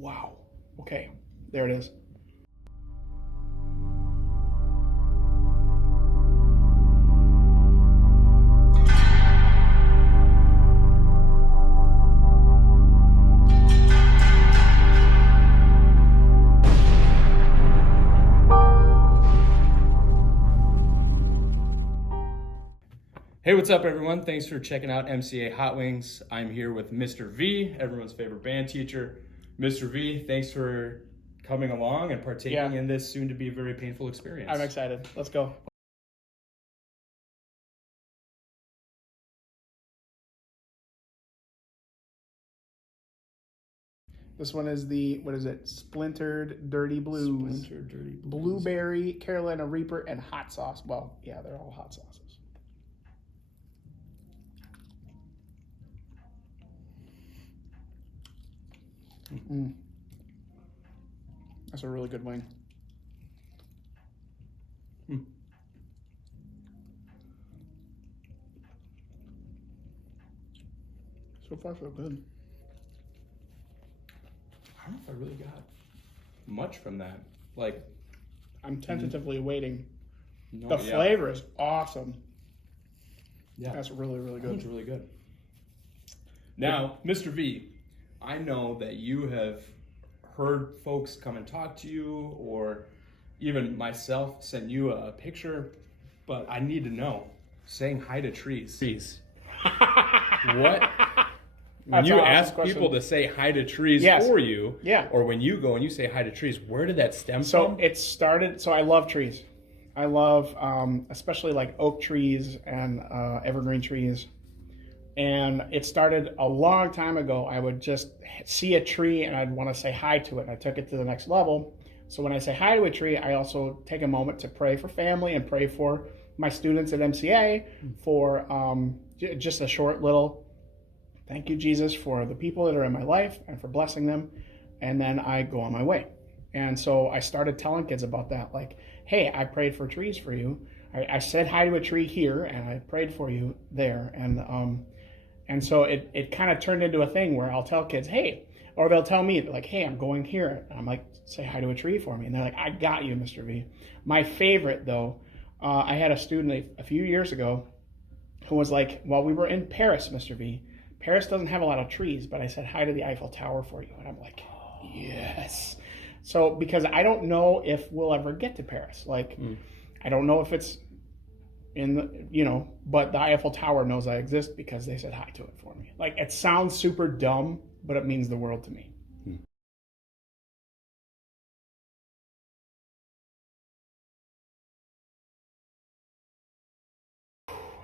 Wow. Okay, there it is. Hey, what's up, everyone? Thanks for checking out MCA Hot Wings. I'm here with Mr. V, everyone's favorite band teacher. Mr. V, thanks for coming along and partaking in this soon-to-be very painful experience. I'm excited. Let's go. This one is the, what is it? Splintered Dirty Blues. Splintered Dirty Blues. Blueberry, Carolina Reaper, and hot sauce. Well, yeah, they're all hot sauces. Mm. That's a really good wing. Mm. So far, so good. I don't know if I really got much from that. Like, I'm tentatively waiting. no, The flavor is awesome. Yeah, That's really, really good. It's really good. Now, Mr. V, I know that you have heard folks come and talk to you, or even myself send you a picture, but I need to know, saying hi to trees. Trees. What? When That's you an awesome ask question. people to say hi to trees for you, or when you go and you say hi to trees, where did that stem So from? it started, so I love trees. I love especially like oak trees and evergreen trees. And it started a long time ago. I would just see a tree and I'd want to say hi to it. And I took it to the next level. So when I say hi to a tree, I also take a moment to pray for family and pray for my students at MCA for just a short little thank you, Jesus, for the people that are in my life and for blessing them. And then I go on my way. And so I started telling kids about that. Like, hey, I prayed for trees for you. I said hi to a tree here and I prayed for you there. And so it kind of turned into a thing where I'll tell kids, hey, or they'll tell me like, hey, I'm going here. And I'm like, say hi to a tree for me. And they're like, I got you, Mr. V. My favorite though, I had a student a few years ago who was like, well, we were in Paris, Mr. V. Paris doesn't have a lot of trees, but I said hi to the Eiffel Tower for you. And I'm like, yes. So because I don't know if we'll ever get to Paris. Like, I don't know if it's in the, but the Eiffel Tower knows I exist because they said hi to it for me. Like, it sounds super dumb, but it means the world to me.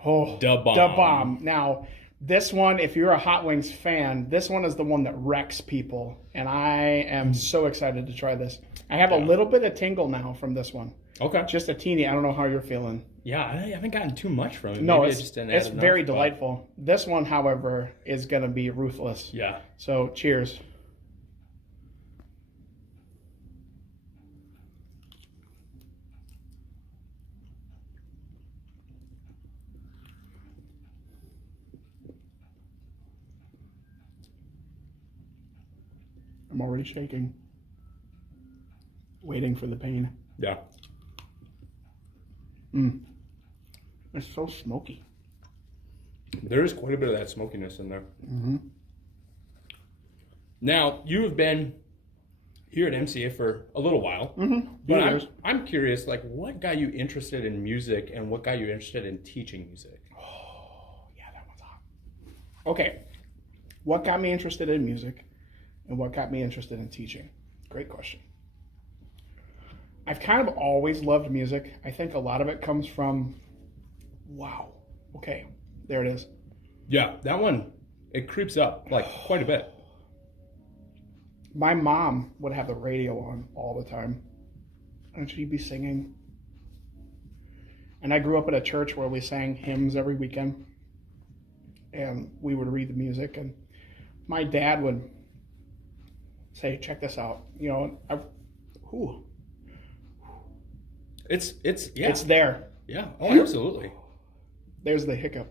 Oh, Da bomb. Da bomb. Now, this one, if you're a Hot Wings fan, this one is the one that wrecks people. And I am so excited to try this. I have a little bit of tingle now from this one. Okay. Just a teeny. I don't know how you're feeling. Yeah, I haven't gotten too much from it. No, Maybe it's, I just didn't it's add enough, very but- delightful. This one, however, is going to be ruthless. Yeah. So, cheers. I'm already shaking. Waiting for the pain. Yeah. It's so smoky. There is quite a bit of that smokiness in there. Mm-hmm. Now, you have been here at MCA for a little while, but Years. I'm curious, like, what got you interested in music and what got you interested in teaching music? Oh, yeah, that one's hot. Okay. What got me interested in music and what got me interested in teaching? Great question. I've kind of always loved music. I think a lot of it comes from, wow. Okay, there it is. Yeah, that one, it creeps up, like, quite a bit. My mom would have the radio on all the time, and she'd be singing. And I grew up at a church where we sang hymns every weekend, and we would read the music, and my dad would say, check this out. It's It's there. Yeah, oh, absolutely. There's the hiccup.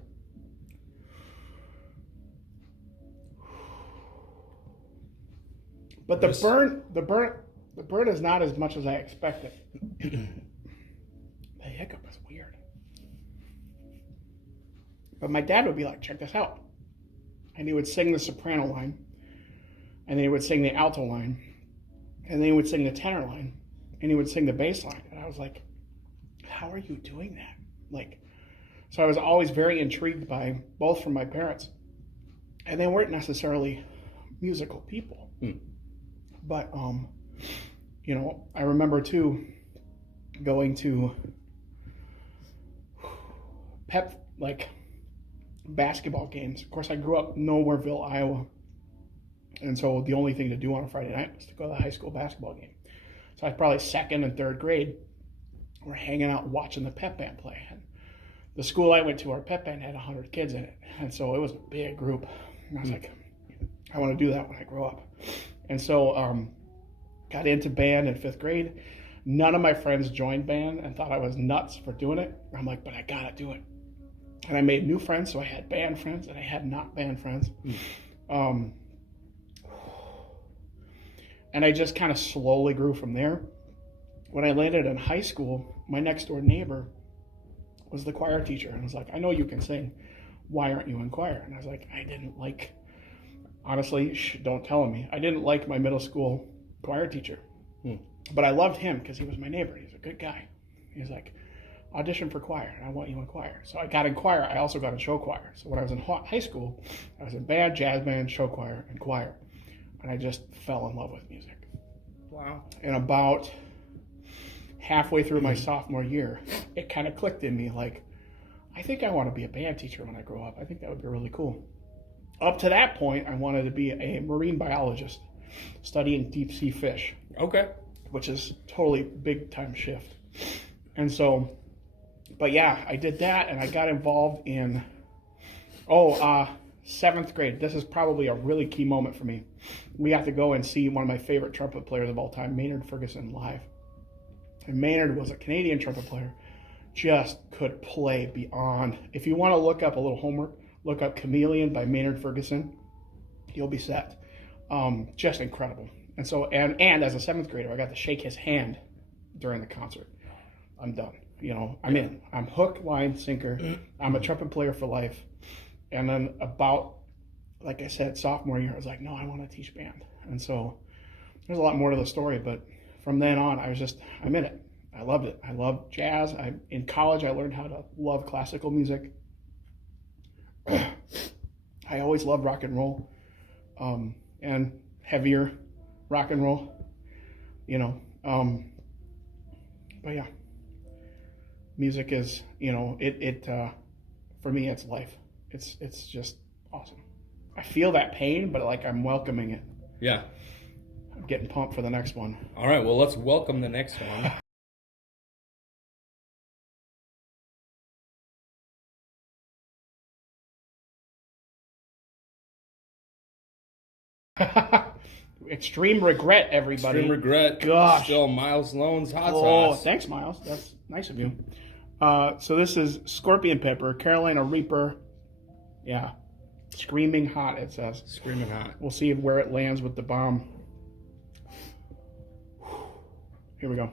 But the burn is not as much as I expected. The hiccup is weird. But my dad would be like, check this out. And he would sing the soprano line. And then he would sing the alto line. And then he would sing the tenor line. And he would sing the bass line. And I was like, how are you doing that? Like, so I was always very intrigued by both from my parents. And they weren't necessarily musical people. But, you know, I remember too going to basketball games. Of course, I grew up in Nowhereville, Iowa. And so the only thing to do on a Friday night was to go to the high school basketball game. So I was probably second and third grade. We're hanging out watching the pep band play. And the school I went to, our pep band had 100 kids in it. And so it was a big group. And I was like, I want to do that when I grow up. And so got into band in 5th grade. None of my friends joined band and thought I was nuts for doing it. I'm like, but I got to do it. And I made new friends. So I had band friends and I had not band friends. And I just kind of slowly grew from there. When I landed in high school, my next door neighbor was the choir teacher. And I was like, I know you can sing. Why aren't you in choir? And I was like, honestly, don't tell me. I didn't like my middle school choir teacher. But I loved him because he was my neighbor. He's a good guy. He's like, audition for choir. And I want you in choir. So I got in choir. I also got in show choir. So when I was in high school, I was in band, jazz band, show choir, and choir. And I just fell in love with music. Wow. And about halfway through my sophomore year, it kind of clicked in me like, I think I want to be a band teacher when I grow up. I think that would be really cool. Up to that point, I wanted to be a marine biologist studying deep sea fish. Okay. Which is totally big time shift. And so, but yeah, I did that and I got involved in, 7th grade. This is probably a really key moment for me. We got to go and see one of my favorite trumpet players of all time, Maynard Ferguson, live. And Maynard was a Canadian trumpet player, just could play beyond. If you want to look up a little homework, look up Chameleon by Maynard Ferguson. You'll be set. Just incredible. And so, and as a 7th grader, I got to shake his hand during the concert. I'm done. You know, I'm in. I'm hook, line, sinker. I'm a trumpet player for life. And then about, like I said, sophomore year, I was like, no, I want to teach band. And so there's a lot more to the story, but from then on, I'm in it. I loved it. I loved jazz. In college, I learned how to love classical music. I always loved rock and roll, and heavier rock and roll, you know. But yeah, music is, you know, for me, it's life. It's just awesome. I feel that pain, but like I'm welcoming it. Yeah. I'm getting pumped for the next one. All right, well, let's welcome the next one. Extreme regret, everybody. Extreme regret. Gosh. Still Miles Lone's hot Oh, sauce. thanks, Miles. That's nice of you. So this is Scorpion Pepper, Carolina Reaper. Yeah. Screaming hot, it says. Screaming hot. We'll see where it lands with the bomb. Here we go.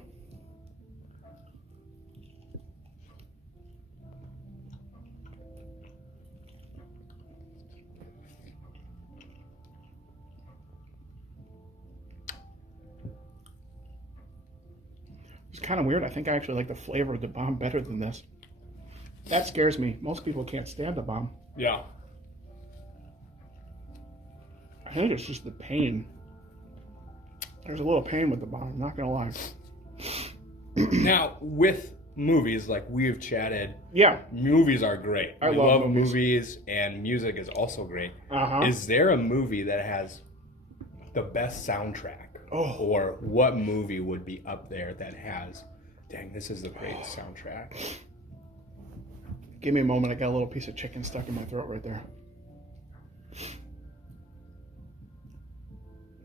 It's kind of weird. I think I actually like the flavor of the bomb better than this. That scares me. Most people can't stand the bomb. Yeah. I think it's just the pain. There's a little pain with the bomb, I'm not going to lie. Now, with movies, like we've chatted, Yeah. movies are great. I We love movies, and music is also great. Uh-huh. Is there a movie that has the best soundtrack? Oh. Or what movie would be up there that has, dang, this is the greatest soundtrack? Give me a moment. I got a little piece of chicken stuck in my throat right there.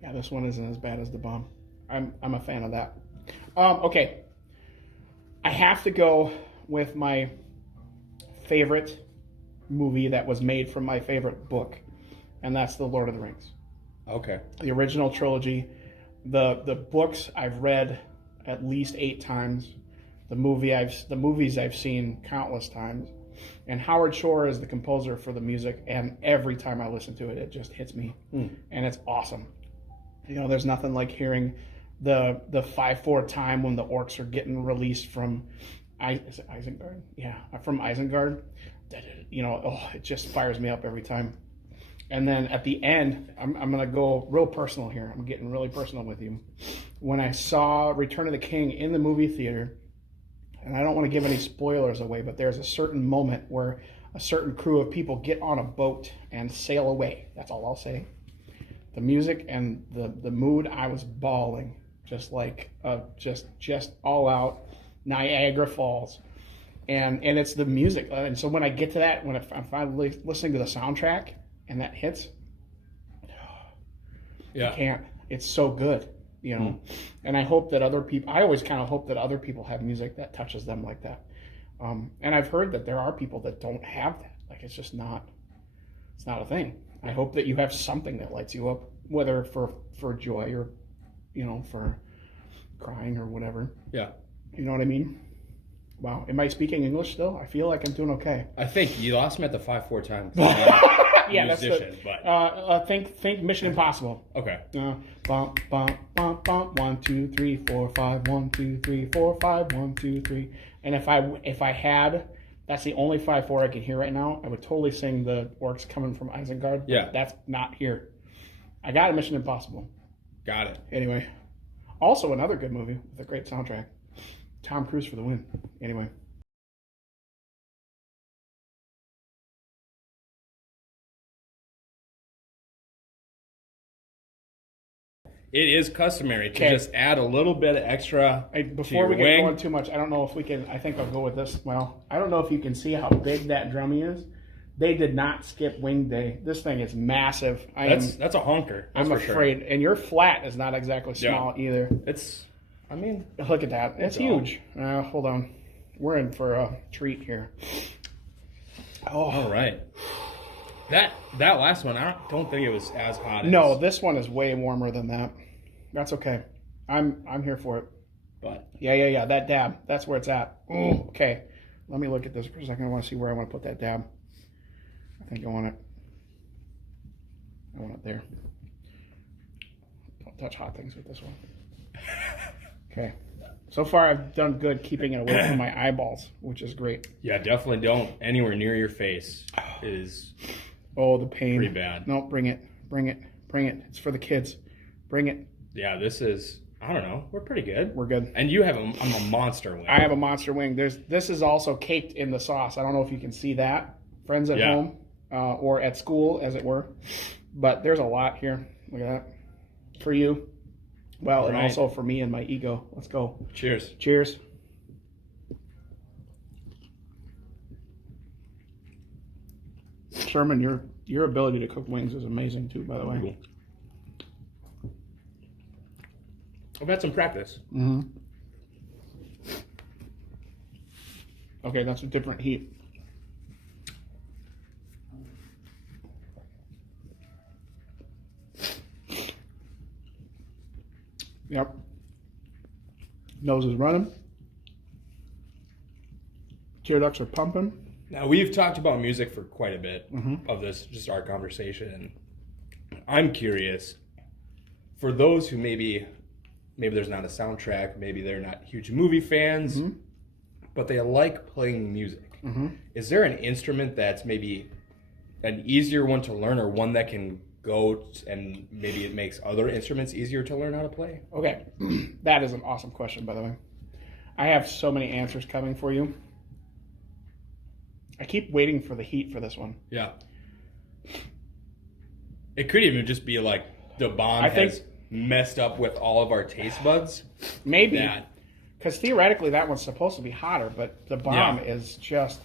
Yeah, this one isn't as bad as the bomb. I'm a fan of that. Okay. I have to go with my favorite movie that was made from my favorite book, and that's The Lord of the Rings. Okay. The original trilogy. The books I've read at least 8 times. The movies I've seen countless times. And Howard Shore is the composer for the music, and every time I listen to it, it just hits me, and it's awesome. You know, there's nothing like hearing the 5/4 time when the orcs are getting released from is it Isengard? Yeah, from Isengard. You know, it just fires me up every time. And then at the end, I'm going to go real personal here. I'm getting really personal with you. When I saw Return of the King in the movie theater, and I don't want to give any spoilers away, but there's a certain moment where a certain crew of people get on a boat and sail away. That's all I'll say. The music and the mood, I was bawling, just like just all out Niagara Falls, and it's the music. And so when I get to that, when I'm finally listening to the soundtrack and that hits, I can't. It's so good. You know, and I hope that other people, I always kind of hope that other people have music that touches them like that. And I've heard that there are people that don't have that. Like, it's just not a thing. I hope that you have something that lights you up, whether for joy or, you know, for crying or whatever. Yeah. You know what I mean? Wow. Am I speaking English still? I feel like I'm doing okay. I think you lost me at the 5/4 time. Yeah, musician, but think Mission Impossible. Okay. Bump, bump, bump, bump. 1, 2, 3, 4, 5. 1, 2, 3, 4, 5. 1, 2, 3. And if I had, that's the only 5/4 I can hear right now. I would totally sing the orcs coming from Isengard. Yeah. That's not here. I got a Mission Impossible. Got it. Anyway, also another good movie with a great soundtrack. Tom Cruise for the win. Anyway. It is customary to just add a little bit of extra Before we get going too much, I don't know if we can, I think I'll go with this. Well, I don't know if you can see how big that drummy is. They did not skip wing day. This thing is massive. That's a honker. I'm afraid. Sure. And your flat is not exactly small either. Look at that. It's huge. Hold on. We're in for a treat here. Oh. All right. That last one, I don't think it was as hot. No, this one is way warmer than that. That's okay. I'm here for it. But yeah. That dab. That's where it's at. Ooh, okay. Let me look at this for a second. I want to see where I want to put that dab. I think I want it there. Don't touch hot things with this one. Okay. So far, I've done good keeping it away from my eyeballs, which is great. Yeah, definitely don't anywhere near your face. It is. Oh, the pain. Pretty bad. No, bring it. It's for the kids. Bring it. Yeah, this is, I don't know. We're pretty good. We're good. And you have a monster wing. I have a monster wing. This is also caked in the sauce. I don't know if you can see that, friends at home or at school, as it were. But there's a lot here. Look at that. For you. Well, and also for me and my ego. Let's go. Cheers. Cheers. Sherman, your ability to cook wings is amazing too, by the way. I've had some practice. Mm-hmm. Okay, that's a different heat. Yep. Nose is running. Tear ducts are pumping. Now, we've talked about music for quite a bit of this, just our conversation. I'm curious, for those who maybe there's not a soundtrack, maybe they're not huge movie fans, but they like playing music. Is there an instrument that's maybe an easier one to learn, or one that can go and maybe it makes other instruments easier to learn how to play? Okay, that is an awesome question, by the way. I have so many answers coming for you. I keep waiting for the heat for this one. Yeah. It could even just be like the bomb has messed up with all of our taste buds. Maybe. Because theoretically that one's supposed to be hotter, but the bomb is just...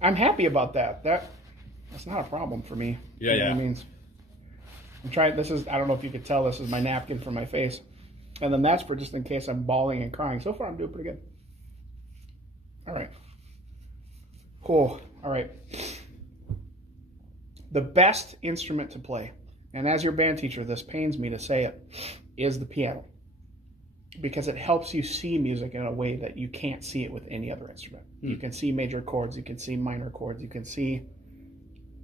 I'm happy about that. That's not a problem for me. Yeah, you know what it means? I'm trying... This is... I don't know if you could tell, this is my napkin for my face. And then that's for just in case I'm bawling and crying. So far I'm doing pretty good. All right. Cool. All right. The best instrument to play, and as your band teacher, this pains me to say it, is the piano, because it helps you see music in a way that you can't see it with any other instrument. You can see major chords, you can see minor chords, you can see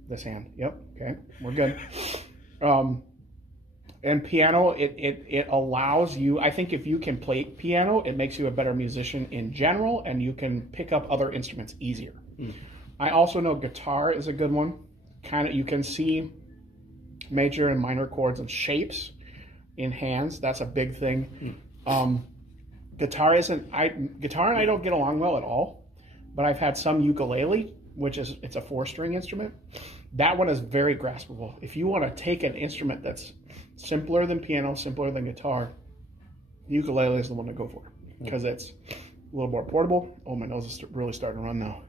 this hand. Yep, okay, we're good. And piano, it allows you, I think if you can play piano, it makes you a better musician in general, and you can pick up other instruments easier. I also know guitar is a good one. Kind of, you can see major and minor chords and shapes in hands. That's a big thing. Guitar and I don't get along well at all, but I've had some ukulele, it's a 4-string instrument. That one is very graspable. If you want to take an instrument that's simpler than piano, simpler than guitar, ukulele is the one to go for, because it's a little more portable. Oh, my nose is really starting to run now.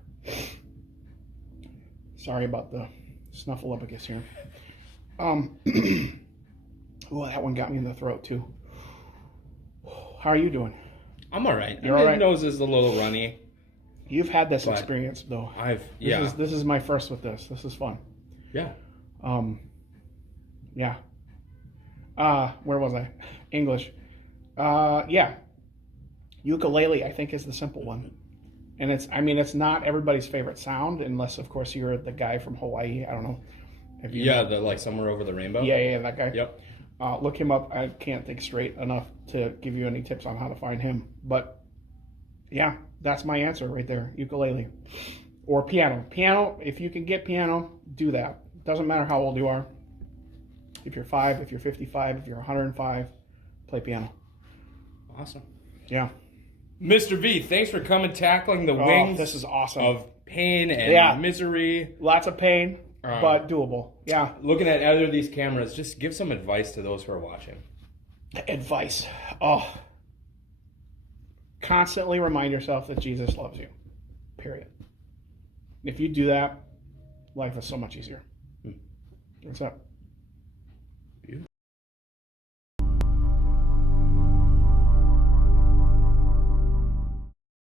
Sorry about the snuffleupagus here. Oh, that one got me in the throat too. How are you doing? I'm all right. You're all right? My nose is a little runny. You've had this experience though. This is my first with this. This is fun. Yeah. Yeah. Where was I? English. Yeah. Ukulele, I think, is the simple one. And it's not everybody's favorite sound, unless, of course, you're the guy from Hawaii. I don't know. The like Somewhere Over the Rainbow? Yeah, that guy. Yep. Look him up. I can't think straight enough to give you any tips on how to find him. But, yeah, that's my answer right there. Ukulele. Or piano. Piano, if you can get piano, do that. Doesn't matter how old you are. If you're 5, if you're 55, if you're 105, play piano. Awesome. Yeah. Mr. V, thanks for coming, tackling the wings. This is awesome. Of pain and misery. Lots of pain, but doable. Yeah. Looking at either of these cameras, just give some advice to those who are watching. Advice. Constantly remind yourself that Jesus loves you. Period. If you do that, life is so much easier. What's up?